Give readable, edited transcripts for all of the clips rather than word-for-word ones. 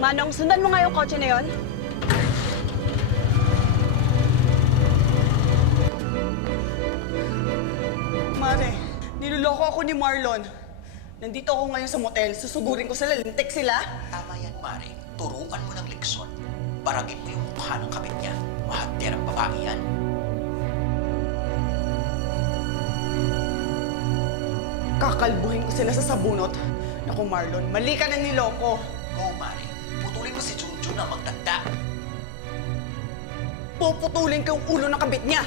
Manong, sundan mo nga yung kotse na yon. Mare, niloloko ako ni Marlon. Nandito ako ngayon sa motel. Susugurin ko sila. Lintik sila. Tama yan, Mare. Turuan mo ng leksyon. Baragin mo yung mukha ng kapit niya. Mahater ang babae yan. Kakalbuhin ko sila sa sabunot. Naku, Marlon, mali ka na niloko. Go, Mare. Putulin mo si Junjun na magtanda. Puputulin ko yung ulo ng kabit niya.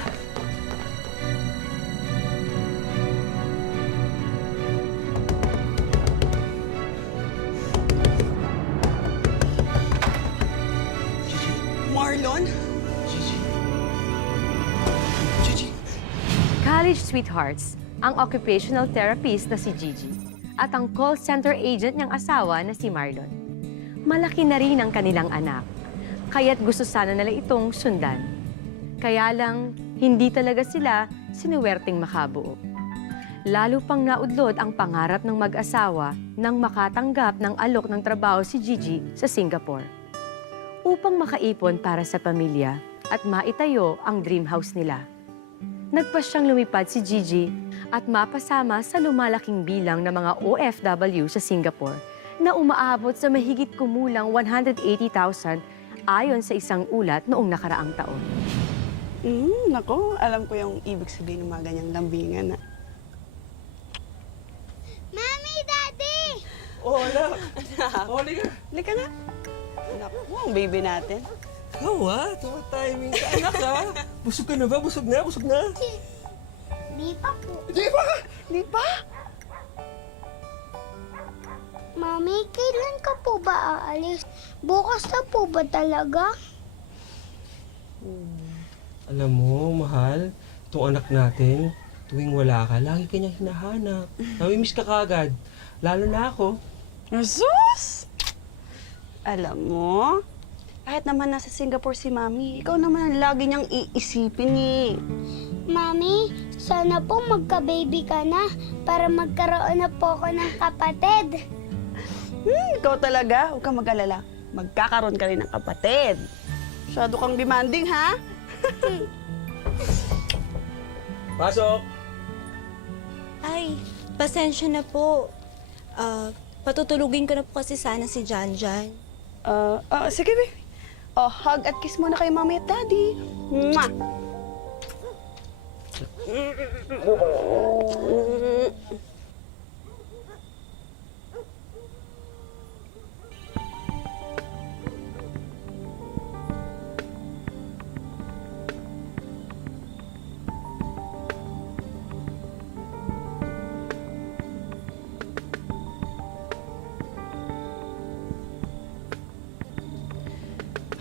Marlon? Gigi. College sweethearts, ang occupational therapist na si Gigi at ang call center agent niyang asawa na si Marlon. Malaki na rin ang kanilang anak, kaya't gusto sana nila itong sundan. Kaya lang, hindi talaga sila sinuwerteng makabuo. Lalo pang naudlot ang pangarap ng mag-asawa nang makatanggap ng alok ng trabaho si Gigi sa Singapore. Upang makaipon para sa pamilya at maitayo ang dream house nila. Nagpasyang lumipad si Gigi at mapasama sa lumalaking bilang ng mga OFW sa Singapore na umaabot sa mahigit kumulang 180,000 ayon sa isang ulat noong nakaraang taon. Nako, alam ko yung ibig sabihin ng mga ganyang lambingan. Mami, Daddy! Oh, anak. Halika. Halika na. Naku, ang baby natin. Ikaw tuma-timing ka, anak ha? Busog ka na ba? Busog na? Busog na? Di pa po. Di ba? Di ba? Mami, kailan ka po ba aalis? Bukas na po ba talaga? Alam mo, mahal, itong anak natin, tuwing wala ka, lagi ka niya hinahanap. Namimiss ka kagad. Lalo na ako. Jesus! Alam mo, kahit naman nasa Singapore si Mami, ikaw naman ang lagi niyang iisipin eh. Mami, sana po magka-baby ka na para magkaroon na po ako ng kapatid. Ikaw talaga, huwag kang mag-alala. Magkakaroon ka rin ng kapatid. Masyado kang demanding, ha? Pasok! Ay, pasensya na po. Patutulugin ko na po kasi sana si Janjan. Sige, baby. Hug at kiss muna kay Mami at Daddy. Mwah!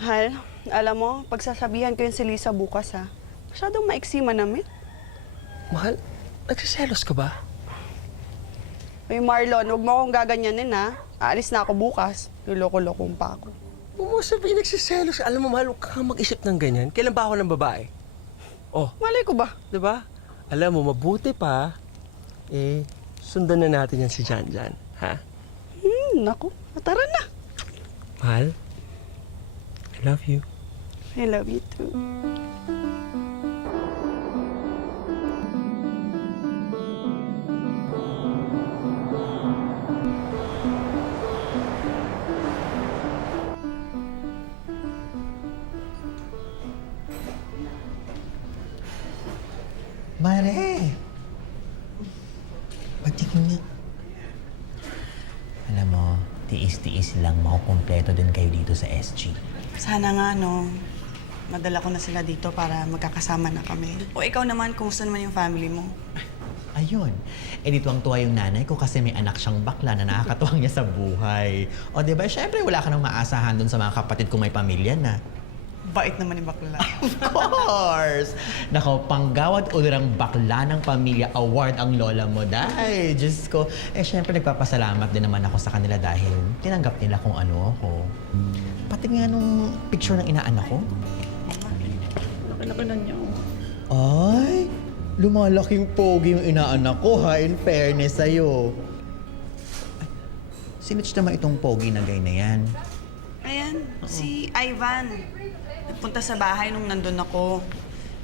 Hal, alam mo, pagsasabihan ko yun si Lisa bukas, ha? Masyadong maiksi manamit. Mahal, nagsiselos ka ba? Ay, Marlon, huwag mo akong gaganyanin, ha? Aalis na ako bukas. Luloko-lokong pa ako. Huwag mo sabihin nagsiselos. Alam mo, mahal, huwag kang mag-isip ng ganyan. Kailan ba ako ng babae? Oh, Malay ko ba? di ba? Alam mo, mabuti pa, sundan na natin yan si Janjan, ha? Naku, tara na. Mahal, I love you. I love you too. Mare! Patikin nga. Alam mo, tiis-tiis lang makukumpleto din kayo dito sa SG. Sana nga, no, madala ko na sila dito para magkakasama na kami. O ikaw naman, kumusta naman yung family mo? Ayun. Di tuwang-tuwa yung nanay ko kasi may anak siyang bakla na nakakatuwang niya sa buhay. O di ba, syempre wala ka nang maasahan dun sa mga kapatid kong may pamilya na. Bait naman ni bakla. Of course! Nako, panggawad ulirang bakla ng pamilya award ang lola mo. Dahil, Diyos ko. Syempre nagpapasalamat din naman ako sa kanila dahil tinanggap nila kung ano ako. Pati nga nung picture ng inaanak ko. Laki-laki na niya. Ay, lumalaking pogi yung inaanak ko ha, in fairness sa'yo. Sinitch naman itong pogi na gay na yan. Ay, Si Ivan, nagpunta sa bahay nung nandun ako.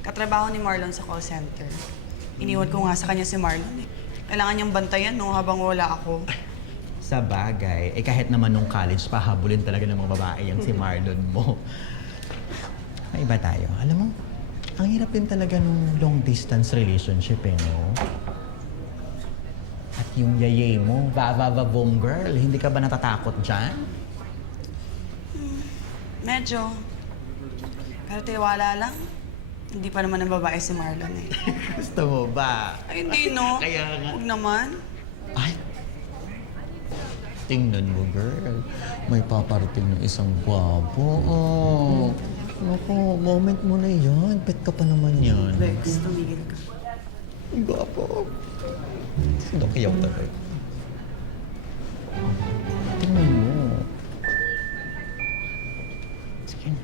Katrabaho ni Marlon sa call center. Iniwan ko nga sa kanya si Marlon eh. Kailangan niyang bantayan no, habang wala ako. Sa bagay, kahit naman nung college, pahabulin talaga ng mga babae yan si Marlon mo. May iba tayo. Alam mo, ang hirap din talaga nung long distance relationship no? At yung yayay mo, ba-ba-ba-boom girl, hindi ka ba natatakot dyan? Medyo. Pero tiwala lang, hindi pa naman ang babae si Marlon eh. Gusto mo ba? Ay, hindi no. Kaya nga. Huwag naman. Ay! Tingnan mo, girl. May paparating ng isang gwapo. Oh. Naku, moment mo na yan. Pet ka pa naman yan. Lex, tumigil ka. Ang gwapo. Sino kayaw talaga? Tingnan mo. Sige na.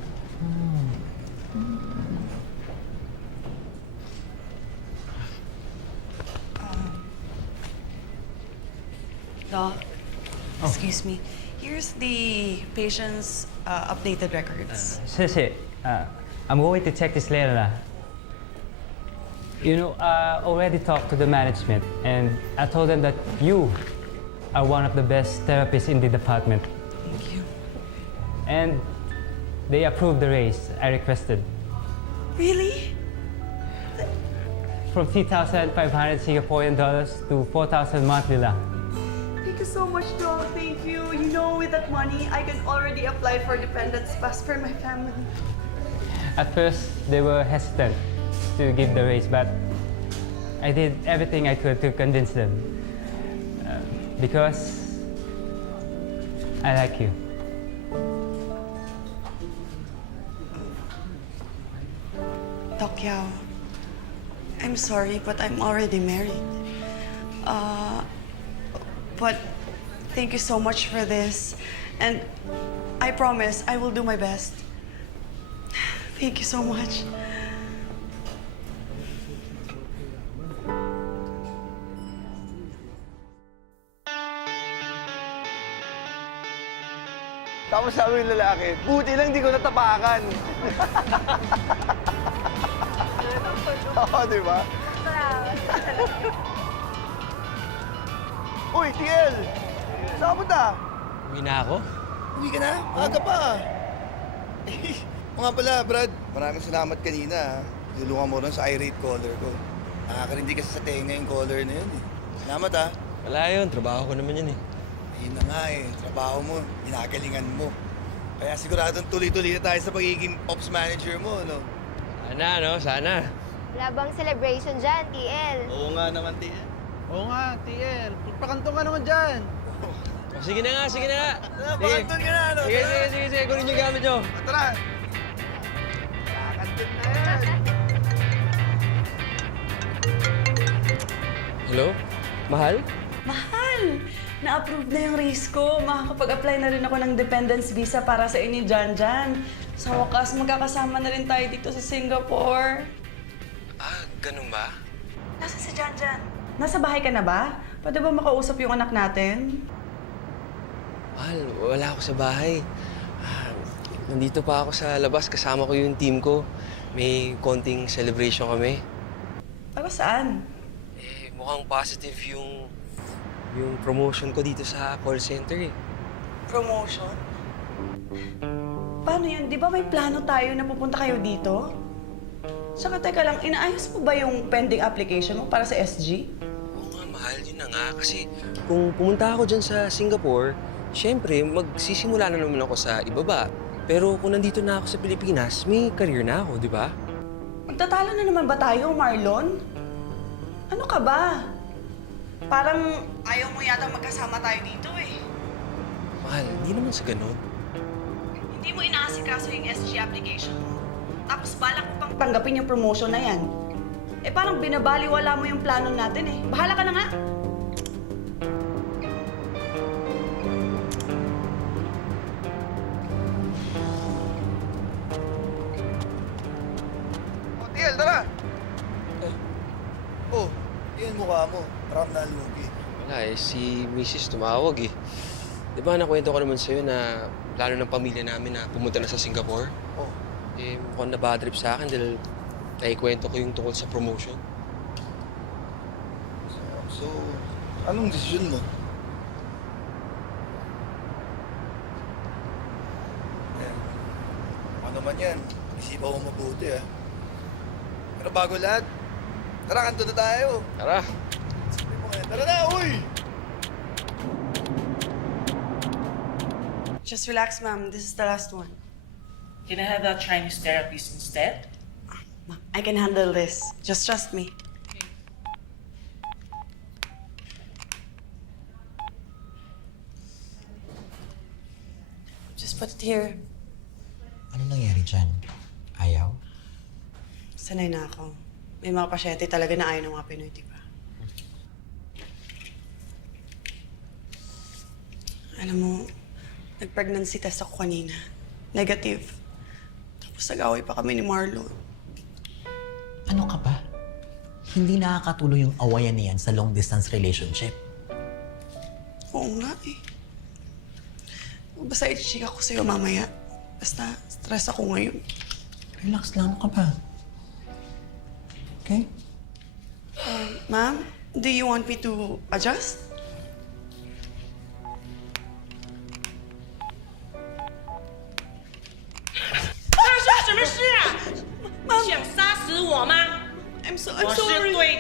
Doc, excuse me. Here's the patient's updated records. Sisi, I'm going to check this later. You know, I already talked to the management and I told them that you are one of the best therapists in the department. Thank you. And they approved the raise I requested. Really? From 3,500 Singaporean dollars to 4,000 monthly lang. Thank you so much, Doc. Thank you. You know, with that money, I can already apply for dependents pass for my family. At first, they were hesitant to give the raise, but I did everything I could to convince them. Because I like you. Doc Yao, I'm sorry, but I'm already married. But thank you so much for this. And I promise I will do my best. Thank you so much. Tapos sabi ng lalaki, buti lang di ko natapakan. Oo, di ba? Uy, TL! Saan ka punta? Uwi na ako? Uwi ka na? Aga pa. O nga pala, Brad, maraming salamat kanina. Tulungan mo rin sa irate caller ko. Nakakarindi kasi sa tenga yung caller na yun eh. Salamat ha. Wala yun, trabaho ko naman yun eh. Ayun na nga eh, trabaho mo, ginagalingan mo. Kaya siguradong tuloy-tuloy na tayo sa pagiging ops manager mo, no? Sana, no? Sana. Wala bang celebration dyan, TL? Oo nga naman, TL. Oo nga, TL. Pagpakantong ka naman dyan. Oh, sige na nga, sige na nga. Pakantun ka na, no? Sige. Kunin yung gamit nyo. Tara! Pakantun na yan! Hello? Mahal? Mahal! Na-approve na yung raise ko. Makakapag-apply na rin ako ng dependence visa para sa inyo, Janjan. Sa wakas, magkakasama na rin tayo dito sa Singapore. Ah, ganun ba? Nasaan si Janjan? Nasa bahay ka na ba? Pwede ba makausap yung anak natin? Mahal, wala ako sa bahay. Nandito pa ako sa labas, kasama ko yung team ko. May konting celebration kami. Para saan? Mukhang positive yung promotion ko dito sa call center eh. Promotion? Paano yun? Di ba may plano tayo na pupunta kayo dito? Saka teka lang, inaayos mo ba yung pending application mo para sa SG? Oo nga, mahal. Yun na nga. Kasi kung pumunta ako dyan sa Singapore, syempre, magsisimula na naman ako sa ibaba. Pero kung nandito na ako sa Pilipinas, may career na ako, di ba? Magtatalo na naman ba tayo, Marlon? Ano ka ba? Parang ayaw mo yata magkasama tayo dito eh. Mahal, hindi naman sa ganun. Hindi mo inaasikaso yung SG application mo. Tapos balak mo pang tanggapin yung promotion na yan. Eh parang binabaliwala mo yung plano natin eh. Bahala ka na nga. O, TL, tara! Oh, yun mukha mo. Parang nalugi. Wala eh, si Mrs. tumawag eh. Di ba nakwento ko naman sa'yo na plano ng pamilya namin na pumunta na sa Singapore. Oh. Eh, mukhang na-bad trip sa akin dahil naikwento ko yung tungkol sa promotion. So, anong desisyon mo? Ano man yan, isipan mo mabuti ah. Pero bago lahat, tara, kanto na tayo. Tara! Tara na, uy! Just relax, ma'am. This is the last one. Can I have that Chinese therapist instead? Ma'am, I can handle this. Just trust me. Just put it here. Ano nangyari dyan? Ayaw? Sanay na ako. May mga pasyente talaga na ayaw ng mga Pinoy, di ba? Alam mo, nag-pregnancy test ako kanina. Negative. Tapos nag-away pa kami ni Marlon. Ano ka ba? Hindi nakakatulong yung awayan na yan sa long-distance relationship. Oo nga eh. Basta i-chika ko sa'yo mamaya. Basta stress ako ngayon. Relax lang, ano ka ba? Okay? Ma'am, do you want me to adjust? I'm sorry.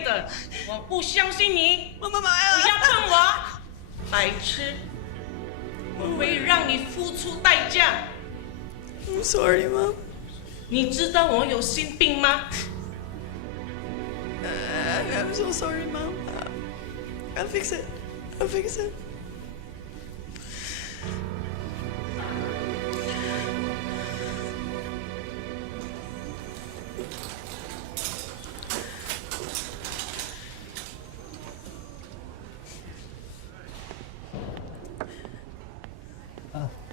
的，我不相信你，妈妈，不要碰我，白痴！我会让你付出代价。 I'm sorry, Mom. 你知道我有心病吗？ I'm so sorry, Mom. I'll fix it. I'll fix it.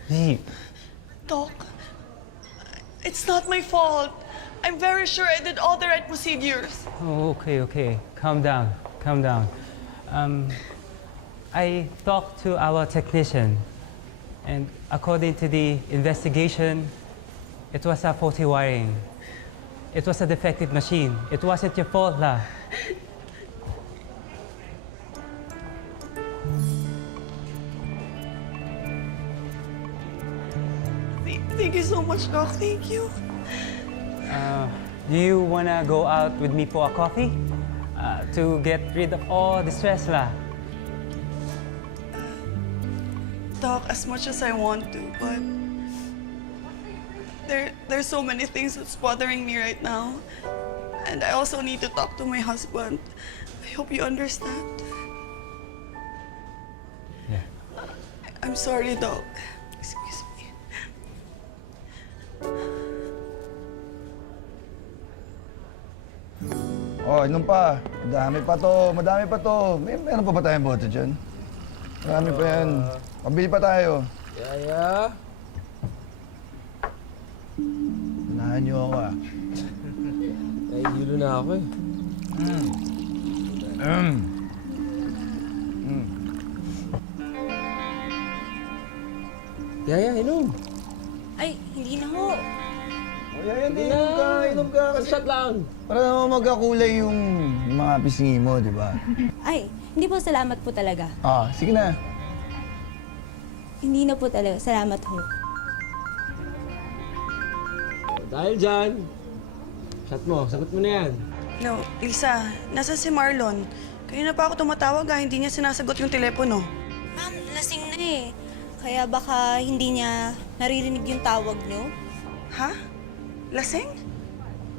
Babe. Doc, it's not my fault. I'm very sure I did all the right procedures. Oh, okay. Calm down. I talked to our technician, and according to the investigation, it was a faulty wiring. It was a defective machine. It wasn't your fault, lah. Thank you so much, Doc. Thank you. Do you wanna go out with me for a coffee? To get rid of all the stress, lah. Doc, as much as I want to, but there's so many things that's bothering me right now. And I also need to talk to my husband. I hope you understand. Yeah. I'm sorry, Doc. Excuse me. Oh, inom pa. Madami pa to. Meron pa ba tayong bote dyan? Marami pa yan. Pabili pa tayo. Yaya? Unahan niyo ako ah. Nahihilo na ako eh. Yaya, inom. Ay, hindi na ho. Inom ka. One shot lang. Para naman magkakulay yung mga pisngi mo, di ba? Ay, hindi po, salamat po talaga. Ah, sige na. Hindi na po talaga, salamat ho. Dahil dyan, shot mo. Sagot mo na yan. No, Lisa, nasa si Marlon? Kanina pa ako tumatawag hindi niya sinasagot yung telepono. Ma'am, lasing na eh. Kaya baka hindi niya naririnig yung tawag niyo. Ha? Lasing?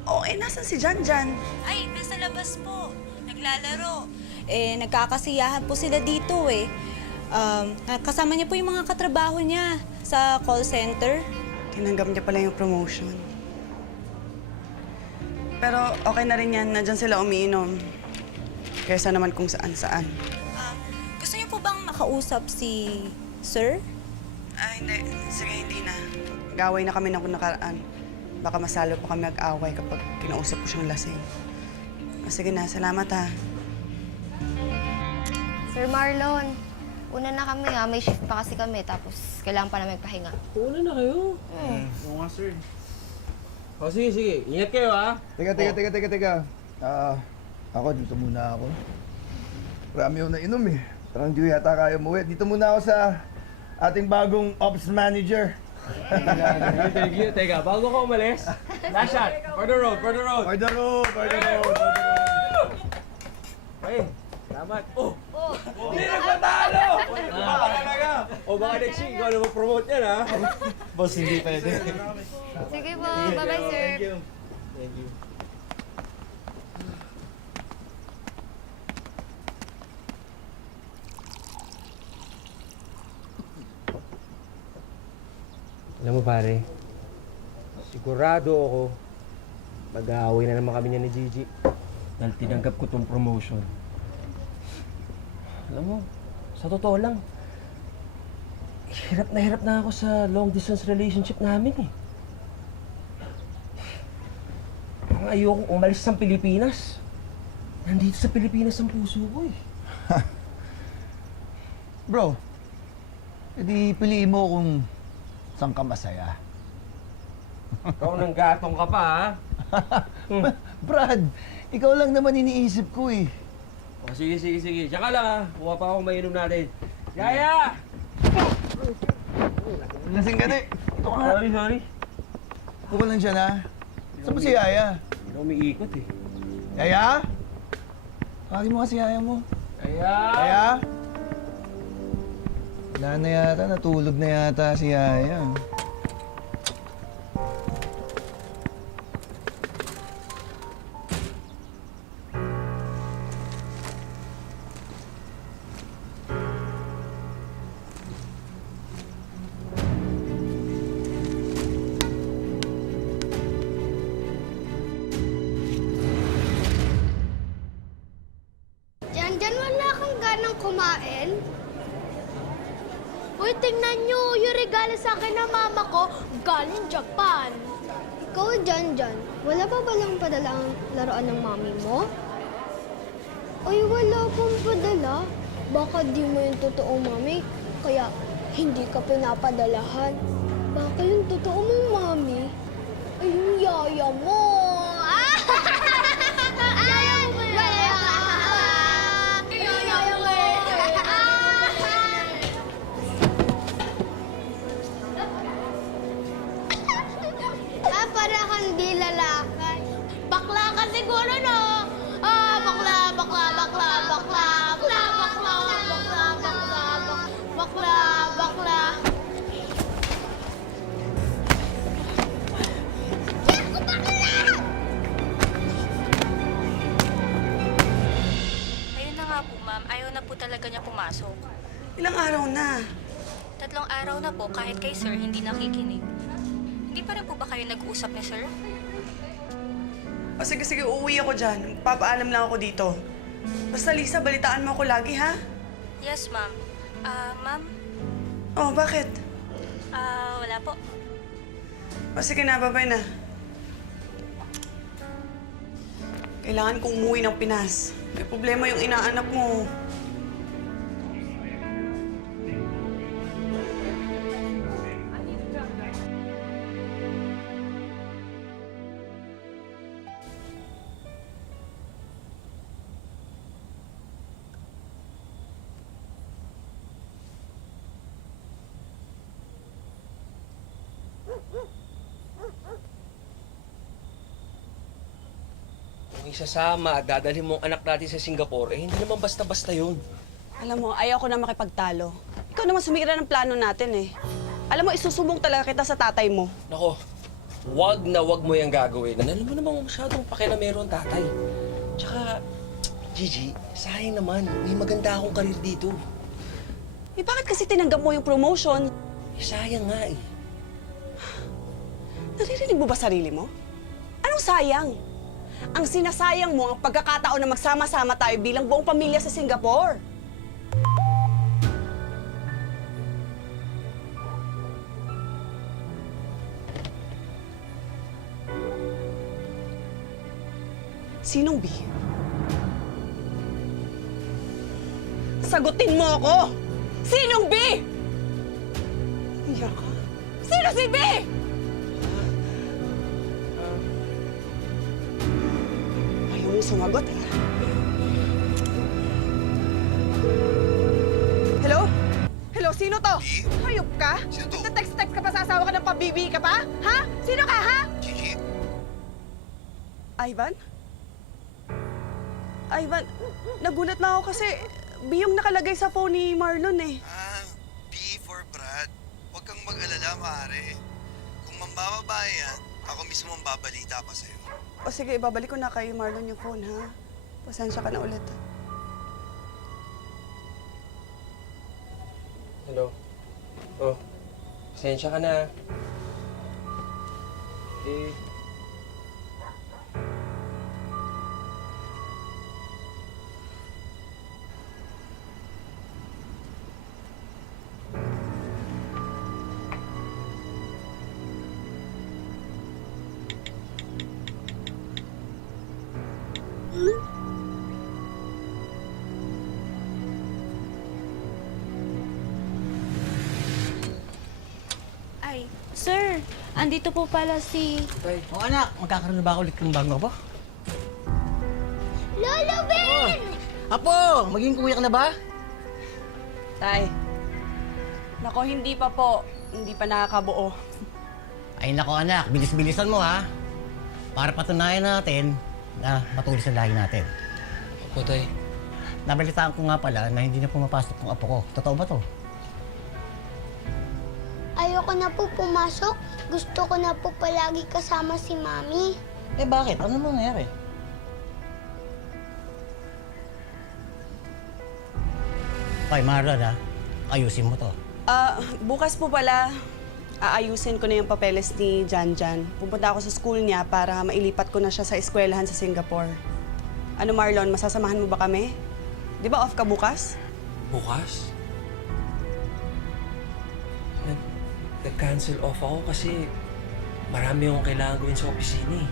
Oo, nasan si Janjan? Ay, nasa labas po. Naglalaro. Eh, nagkakasiyahan po sila dito eh. Kasama niya po yung mga katrabaho niya sa call center. Tinanggap niya pala yung promotion. Pero okay na rin yan, nandyan sila umiinom. Kaysa naman kung saan-saan. Gusto niyo po bang makausap si Sir? Hindi. Sige, hindi na. Nag-away na kami ng nakaraan. Baka masalo pa kami mag-away kapag kinausap ko siyang lasing. Sige na, salamat ha. Sir Marlon, Una na kami may shift pa kasi kami, tapos kailangan pa namin magpahinga. Una na kayo. Oo nga, sir. O sige. Ingat kayo ha. Teka. Ako, dito muna ako. Marami ako nainom eh. Parang di yata kaya umuwi. Dito muna ako sa ating bagong ops manager. Thank you. Teka, bago ka umalis, last shot. For the road. For the road. Hey, salamat. Hindi nagpatalo! Talaga. O baka next week, ikaw na mag-promote yan ha. Boss, hindi pwede. Sige po, bye-bye, sir. Thank you. Alam mo pare, sigurado ako mag-aaway na naman kami niya ni Gigi dahil tinanggap ko tong promotion. Alam mo, sa totoo lang, hirap na ako sa long distance relationship namin eh. Ang ayoko umalis sa Pilipinas. Nandito sa Pilipinas ang puso ko eh. Bro, edi piliin mo kung saan ka masaya. Ikaw nang gatong ka pa ha? Brad, ikaw lang naman iniisip ko eh. O sige. Diyan ka lang ha. Kuha pa akong mainom natin. Yaya! Lasing ka na eh. Ito ka nga. Sorry. Ito ka lang dyan ha. Saan mo si Yaya? Hindi ako umiikot eh. Yaya? Tawagin mo kasi Yaya mo. Yaya! Yaya? Wala na yata, natulog na yata si Yaya. Diyan wala kang ganang kumain. Uy, tingnan nyo, yung regalo sa akin ng mama ko, galing Japan. Ikaw, Jan, wala pa balang padala ang laruan ng mami mo? Ay, wala pong padala. Baka di mo yung totoong mami, kaya hindi ka pinapadalahan. Baka yung totoo mong mami, ay yung yaya mo. Yaya mo ba yun? Yaya mo para kang di lalaki. Bakla ka siguro, no? Bakla. Ayun na nga po, ma'am. Ayaw na po talaga niya pumasok. Ilang araw na. 3 araw na po kahit kay sir hindi nakikinig. Hindi pa rin po ba kayo nag-uusap ni sir? O sige, uuwi ako dyan. Papaalam lang ako dito. Basta Lisa, balitaan mo ako lagi, ha? Yes, ma'am. Ma'am? Oh, bakit? Wala po. O sige na, bye-bye na. Kailangan kong umuwi ng Pinas. May problema yung inaanak mo. Kung isasama at dadalhin mo ang anak natin sa Singapore, hindi naman basta-basta yun. Alam mo, ayaw ko na makipagtalo. Ikaw naman sumira ng plano natin eh. Alam mo, isusubong talaga kita sa tatay mo. Nako, wag mo yung gagawin. Alam mo namang masyadong pakialamero ang tatay. Tsaka, Gigi, sayang naman. May maganda akong karir dito. Eh bakit kasi tinanggap mo yung promotion? Sayang nga eh. Naririnig mo ba sarili mo? Anong sayang? Ang sinasayang mo ang pagkakataon na magsama-sama tayo bilang buong pamilya sa Singapore. Sinong B? Sagutin mo ako! Sinong B? Iyak ka? Sino si B? Ayaw mo sumagot, ha? Hello? Hello, sino to? Hayop ka? Sino to? Nagte-text-text ka pa sa asawa ka ng pabibi ka pa? Ha? Sino ka, ha? Gigi, Ivan? Ivan, nagulat na ako kasi B yung nakalagay sa phone ni Marlon eh. B for Brad. Huwag kang mag-alala, maaari. Kung mambababae yan, ako mismo ang babalita pa sa'yo. O sige, babalik ko na kay Marlon yung phone, ha? Pasensya ka na ulit. Hello? Oh, pasensya ka na. Eh, Ay, sir, andito po pala si... O anak, magkakaroon na ba ulit ng bago po? Lolo Ben! Apo, maging kuya ka na ba? Tay. Nako, hindi pa po. Hindi pa nakakabuo. Ay nako anak, bilis-bilisan mo ha. Para patunayan natin na matuloy sa lahi natin. opo, tay. Nabalitaan ko nga pala na hindi na pumapasok ng apo ko. Totoo ba to? Ayoko na po pumasok. Gusto ko na po palagi kasama si Mami. Eh bakit? Ano nangyari? Okay, Marlon ha. Ayusin mo to. Bukas po pala, aayusin ko na yung papeles ni Janjan. Pupunta ako sa school niya para mailipat ko na siya sa eskwelahan sa Singapore. Ano Marlon, masasamahan mo ba kami? Di ba off ka bukas? Bukas? Nag-cancel off ako kasi marami akong kailangan gawin sa opisina eh.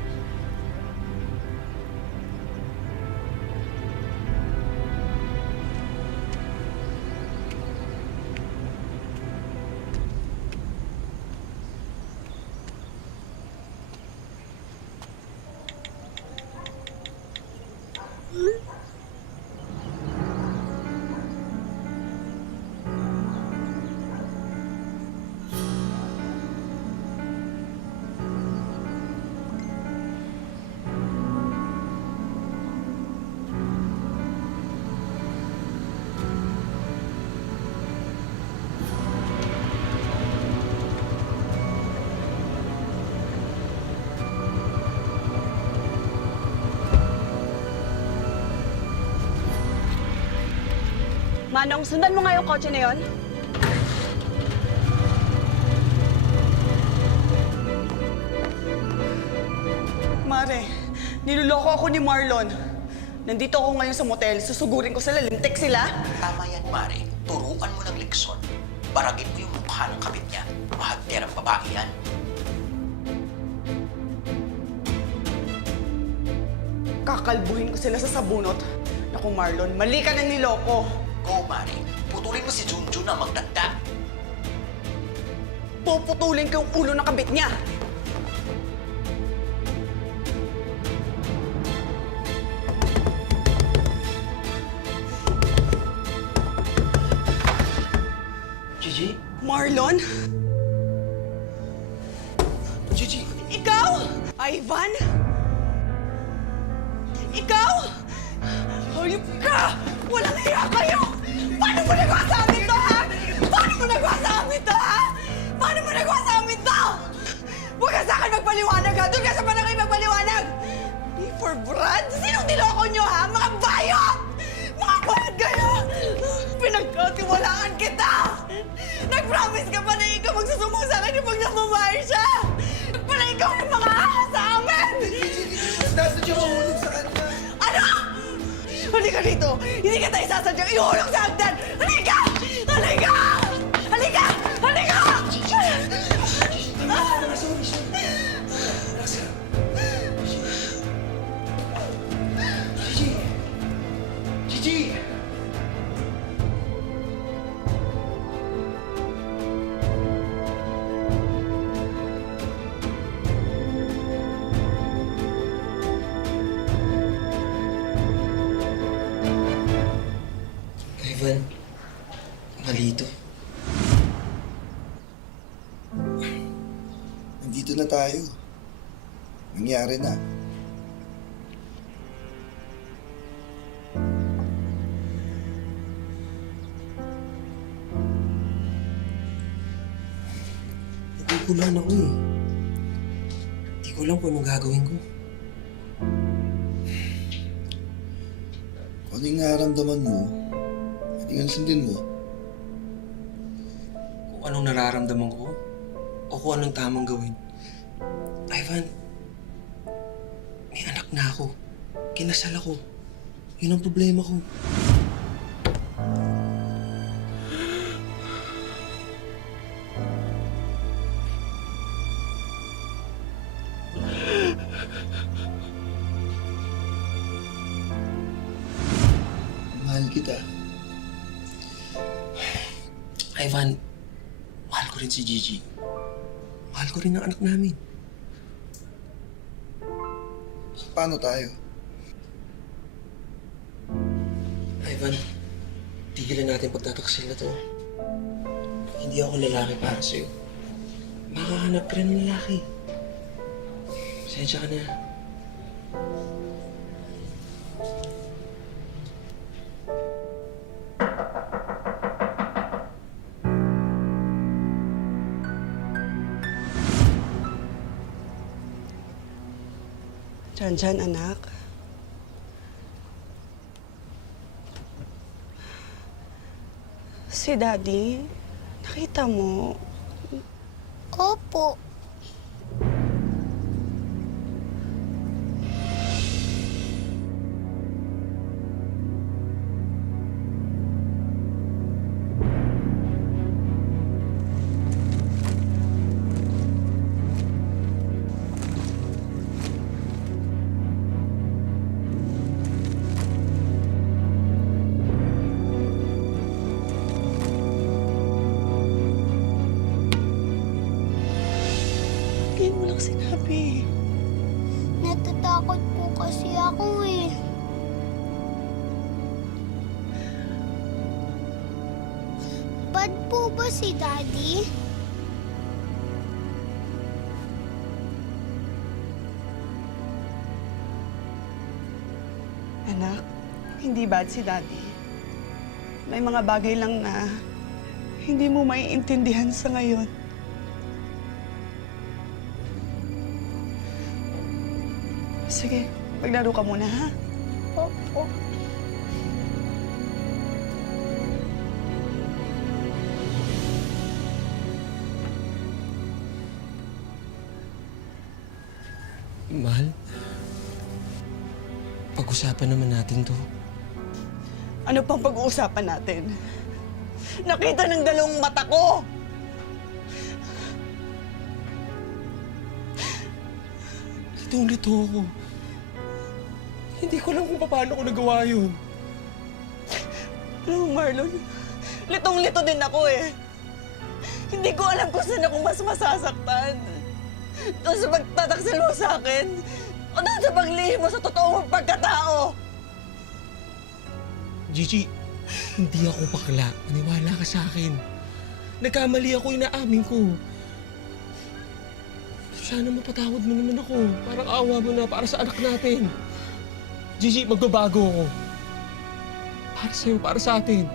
Manong, sundan mo nga yung kotse na yon. Mare, niloloko ako ni Marlon. Nandito ako ngayon sa motel, susugurin ko sila, lintik sila. Tama yan, Mare. Turuan mo ng leksyon. Baragin mo yung mukha ng kabit niya. Mahagderang babae yan. Kakalbuhin ko sila sa sabunot. Naku Marlon, mali ka ng niloko. Go, Mare. Putulin mo si Junjun na magdagdag. Puputulin ko yung ulo ng kabit niya. Gigi? Marlon? Gigi! Ikaw? Ivan? Ikaw? Hayop ka! Walang hiya kayo! Paano mo nagawa sa amin to, ha? Paano mo nagawa sa amin to, ha? Paano mo nagawa sa amin to? Huwag ka sa akin magpaliwanag, ha? Doon ka sa barangay magpaliwanag! Be for Brad? Sinong niloko nyo, ha? Mga bayot! Mga bayot kayo! Pinagkatiwalaan kita! Nag-promise ka pa na ikaw magsusumbong sa akin kapag namamayar siya! Pala ikaw yung mga ahas sa amin! Nasadya mahulog sa kanya. Ano? Halika dito! Hindi kita isasadyang ihulog sa hagdan! Halika! Halika! Halika! Halika! Gigi! Gigi! Ivan, mali ito. Nandito na tayo. Nangyari na. Nagugulan ako eh. Hindi ko alam kung anong gagawin ko. Kung ano yung nararamdaman mo, hindi nga sundin mo. Kung anong nararamdaman ko o kung anong tamang gawin. Ivan, may anak na ako. Kinasal ako. Yun ang problema ko. Mahal kita. Ivan, mahal ko rin si Gigi. Mahal ko rin ang anak namin. Paano tayo? Ivan, tigilan natin pagtataksil na to. Hindi ako lalaki para sa'yo. Makahanap ka rin ng lalaki. Pasensya ka na. Janjan, anak. Si Daddy, nakita mo. Opo. Hindi mo lang sinabi. Natatakot po kasi ako eh. Bad po ba si Daddy? Anak, hindi bad si Daddy. May mga bagay lang na hindi mo maiintindihan sa ngayon. Sige, maglaro ka muna, ha? Opo. Mahal, pag-usapan naman natin to. Ano pang pag-uusapan natin? Nakita ng dalawang mata ko! Litong-lito ako. Hindi ko alam kung paano ko nagawa yun. Alam mo, Marlon, litong-lito din ako eh. Hindi ko alam kung saan ako mas masasaktan. Doon sa pagtataksil mo sa akin, o doon sa paglihim mo sa totoo mong pagkatao. Gigi, hindi ako bakla. Maniwala ka sa akin. Nagkamali ako, inaamin ko. Sana mapatawad mo naman ako. Parang awa mo na para sa anak natin. Gigi, magbabago ako. Para sa'yo, para sa atin.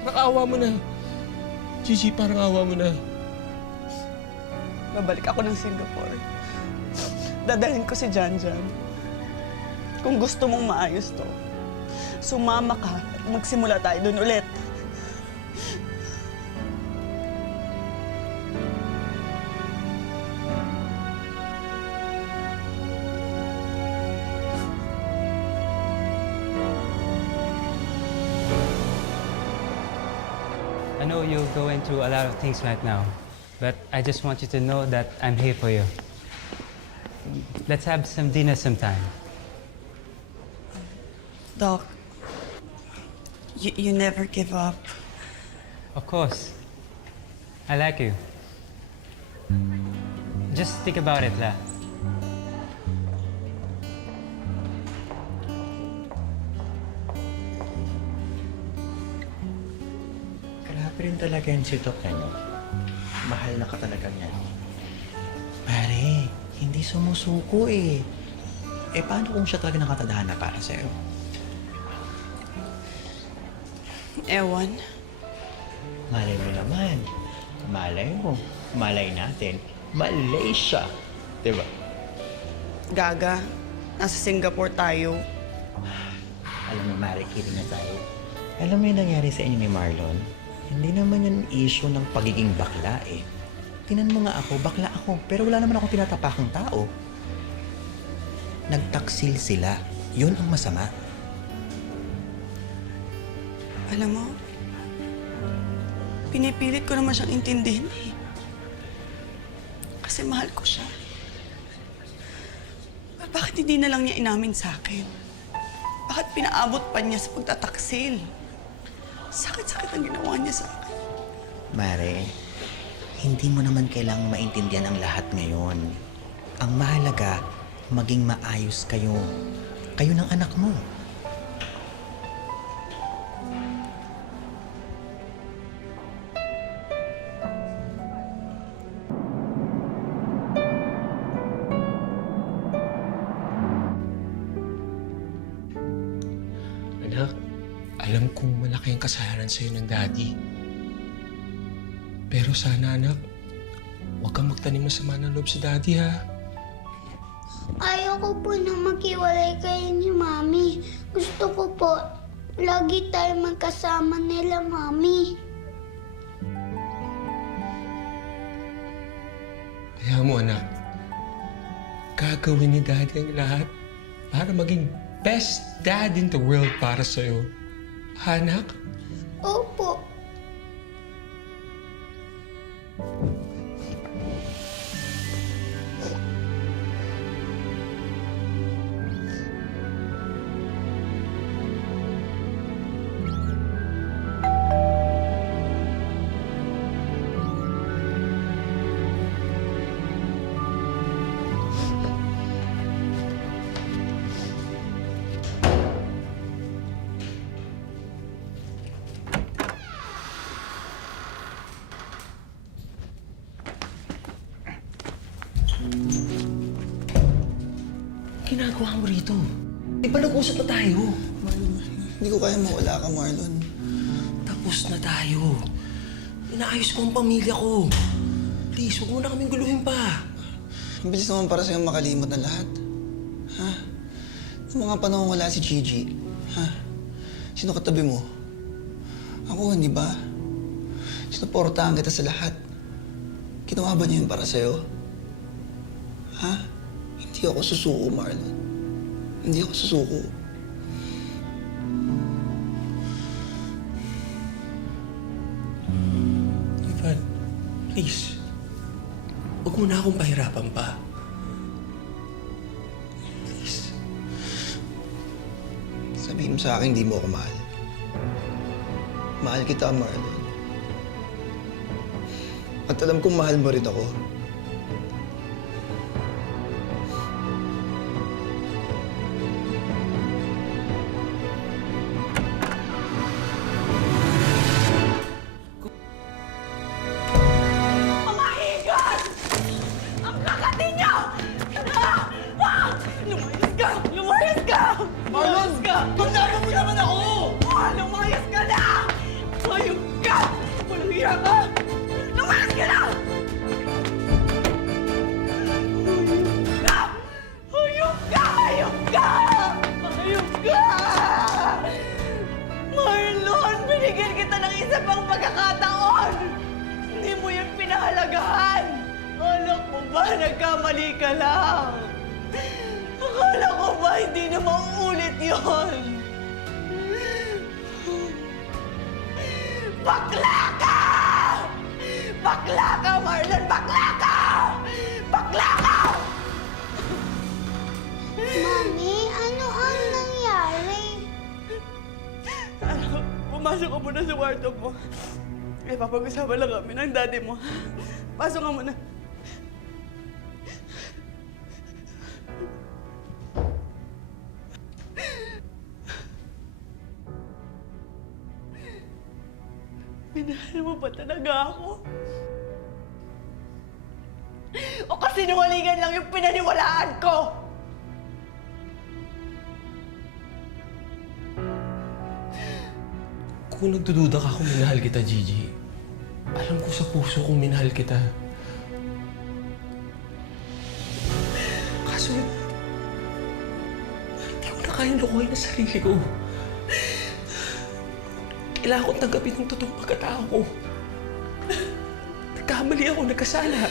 Parang awa mo na. Gigi, parang awa mo na. Babalik ako ng Singapore. Dadalhin ko si Janjan. Kung gusto mong maayos to, sumama ka at magsimula tayo doon ulit. I know you're going through a lot of things right now, but I just want you to know that I'm here for you. Let's have some dinner sometime. Doc, you never give up. Of course. I like you. Just think about it, La. pa rin talaga yan si Tok, ano? Mahal na ka talaga niya. Pare, hindi sumusuko eh. Eh, paano kung siya talaga nakatadhana para sa'yo? Ewan. Malay mo naman. Malay mo. Malay natin. Malaysia. Diba? Gaga, nasa Singapore tayo. Alam mo, Mari, kidding na tayo. Alam mo yung nangyari sa inyo ni Marlon? Hindi naman yan issue ng pagiging bakla eh. Tinan mo nga ako, bakla ako, pero wala naman akong tinatapakang tao. Nagtaksil sila. Yun ang masama. Alam mo, pinipilit ko naman siyang intindihin eh. Kasi mahal ko siya. Bakit hindi na lang niya inamin sa akin? Bakit pinaabot pa niya sa pagtataksil? Sakit-sakit ang ginawa niya sa akin. Mare, hindi mo naman kailangang maintindihan ang lahat ngayon. Ang mahalaga, maging maayos kayo. Kayo ng anak mo. Anak, alam kong malaki ang kasalanan sa'yo ng daddy. Pero sana, anak, huwag kang magtanim ng sama ng loob sa daddy, ha? Ayoko po na maghiwalay kayo ni Mami. Gusto ko po, lagi tayo magkasama nila, Mami. Kaya mo, anak, gagawin ni daddy ang lahat para maging best dad in the world para sa'yo. Ha, anak? Opo. Ginagawa mo rito? Di ba nag-usap na tayo? Marlon, hindi ko kaya mawala ka, Marlon. Tapos na tayo. Inaayos ko ang pamilya ko. Please, huwag mo na kaming guluhin pa. Ang bilis naman para sa'yo makalimot ng lahat. Ha? Noong mga panahon wala si Gigi, ha? Sino katabi mo? Ako, hindi ba? Sinuportahan kita sa lahat. Ginawa ba niya yun para sa'yo? Ha? Hindi ako susuko, Marlon. Hindi ako susuko. Ivan, please. Huwag mo na akong pahirapan pa. Please. Sabihin mo sa akin, hindi mo ako mahal. Mahal kita, Marlon. At alam kong mahal mo rin ako. Pamahigan! Ang kakati niyo! Ah! Lumayas ka! Lumayas ka! Lumayas ka! Paglaban mo naman ako! Lumayas ka na! Hayop ka! Walang hiya ka! Lumayas ka na! Hayop ka! Hayop ka! Hayop ka! Marlon, binigyan kita ng isa pang pagkakataon! Hindi mo yan pinahalagahan! Akala ko ba nagkamali ka lang? Akala ko ba hindi na mauulit yon? Bakla ka! Bakla ka, Marlon! Bakla ka! Bakla ka! Mami, ano ang nangyari? Pumasok ka muna sa kwarto mo. Eh, papag-usapan lang kami ng daddy mo. Pasok ka muna. Minahal mo ba talaga ako? O kasinungalingan lang yung pinaniwalaan ko? Kung nagdududa ka kung minahal kita, Gigi, alam ko sa puso kong minahal kita. Kaso, hindi ko na kayang lukuhin ang sarili ko. Kailangan kong tanggapin ang totoong pagkatao ko. Nagkamali ako, nagkasala.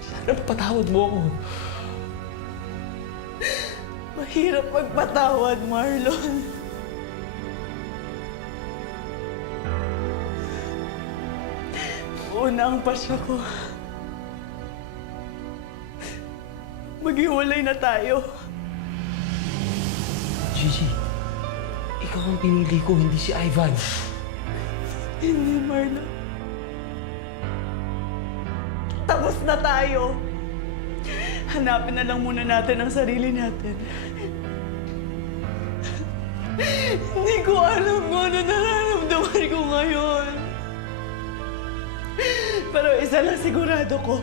Sana mapatawad mo ako. Mahirap magpatawad, Marlon. Una ang pasya ko. Maghiwalay na tayo. Gigi, ikaw ang pinili ko, hindi si Ivan. Hindi, Marlon. Tapos na tayo. Hanapin na lang muna natin ang sarili natin. Hindi ko alam kung ano nararamdaman ko ngayon. Pero isa lang sigurado ko.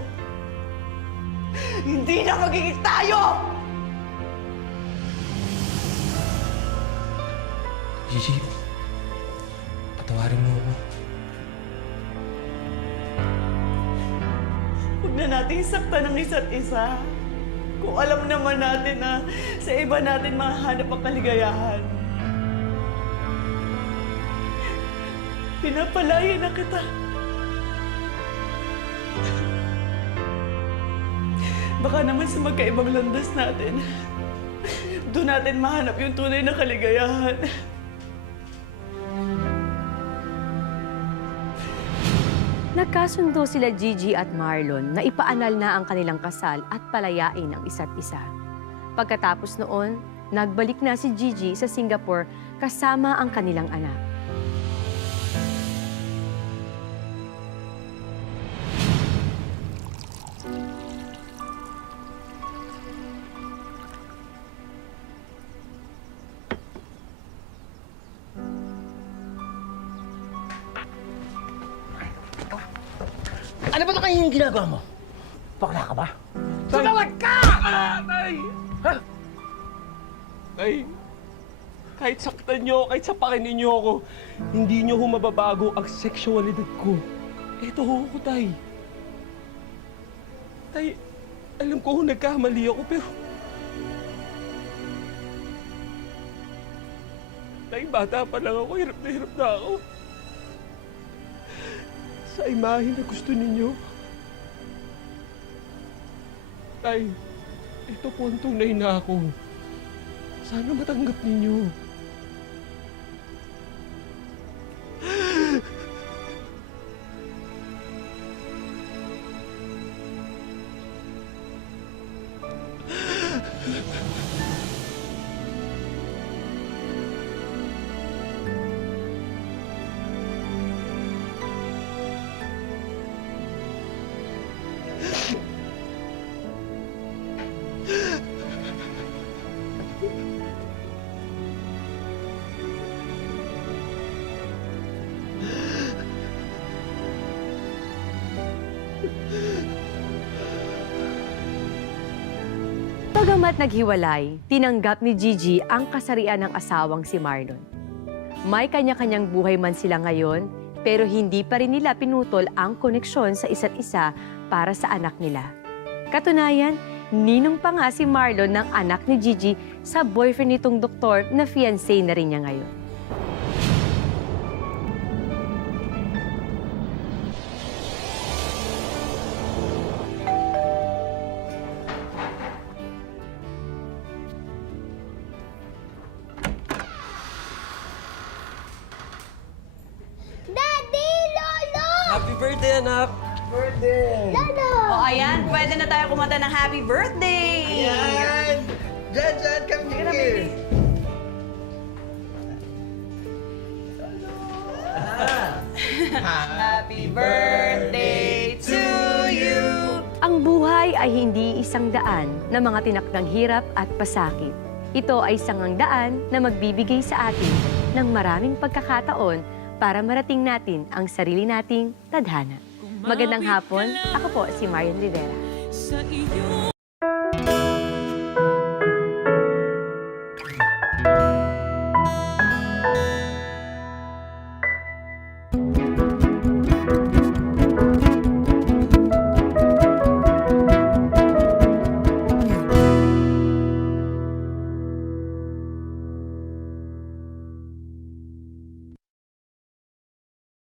Hindi na magiging tayo! Gigi, patawarin mo ako. Huwag na nating saktan ng isa't isa. Kung alam naman natin na sa iba natin mahanap ang kaligayahan. Pinapalaya na kita. Baka naman sa magkaibang landas natin, doon natin mahanap yung tunay na kaligayahan. Nagkasundo sila Gigi at Marlon na ipaanal na ang kanilang kasal at palayain ang isa't isa. Pagkatapos noon, nagbalik na si Gigi sa Singapore kasama ang kanilang anak. Ano ba ito kayo yung ginagawa mo? Bakla ka ba? Tumawag ka! Tay! Ha? Tay, kahit saktan niyo, kahit sapakinin niyo ako, hindi niyo ho mababago ang sexualidad ko. Ito ho ako, Tay. Tay, alam ko nagkamali ako, pero... Tay, bata pa lang ako, hirap na ako. Sa imahe na gusto ninyo. Tay, ito po ang tunay na ako. Sana matanggap ninyo. Bagamat naghiwalay, tinanggap ni Gigi ang kasarian ng asawang si Marlon. May kanya-kanyang buhay man sila ngayon, pero hindi pa rin nila pinutol ang koneksyon sa isa't isa para sa anak nila. Katunayan, ninong pa nga si Marlon ng anak ni Gigi sa boyfriend nitong doktor na fiancé na rin niya ngayon. Daddy! Lolo! Happy birthday, anak! Lolo! O ayan, pwede na tayo kumanta ng happy birthday! Yan! Jan, come here! Happy birthday to you! Ang buhay ay hindi isang daan na mga tinakdang hirap at pasakit. Ito ay sangang daan na magbibigay sa atin ng maraming pagkakataon para marating natin ang sarili nating tadhana. Magandang hapon, ako po si Marian Rivera. Sa iyo